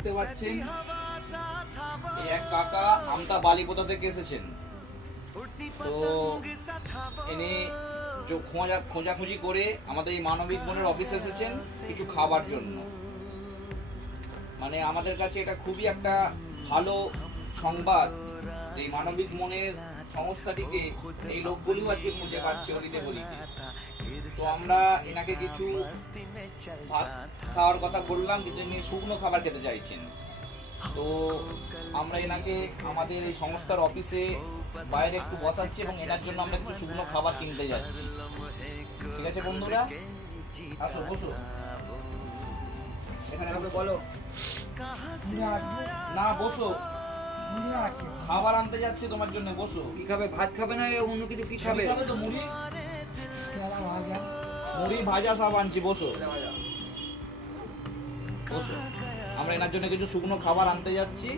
দেখতে পাচ্ছেন এই এক কাকা আমতা বালিপোতা থেকে এসেছেন। তো এনে খোঁজাখুঁজি করে আমাদের এই মানবিক বনের অফিসে এসেছেন কিছু খাবার জন্য। মানে আমাদের কাছে এটা খুবই একটা ভালো সংবাদ, এই মানবিক মনের সংস্থাটিকে এই লোকগুলিও আজকে খুঁজে পাচ্ছে অলিতে গলিতে। তো আমরা এনাকে কিছু ভাত খাওয়ার কথা বললাম, কিন্তু ইনি শুকনো খাবার খেতে চাইছেন। তো আমরা এনাকে আমাদের এই সংস্থার অফিসে বাইরে একটু বসাচ্ছি এবং এনার জন্য আমরা একটু শুকনো খাবার কিনতে যাচ্ছি। ঠিক আছে বন্ধুরা, আসো বসো। এখানে বলো না, বসো। খাবার আনতে যাচ্ছে তোমার জন্য, বসো। কি খাবে? ভাত খাবে না অন্য কিছু? কি খাবে? তো মুড়ি মুড়ি ভাজা সব আনছি, বসো বসো। আমরা এনার জন্য কিছু শুকনো খাবার আনতে যাচ্ছি।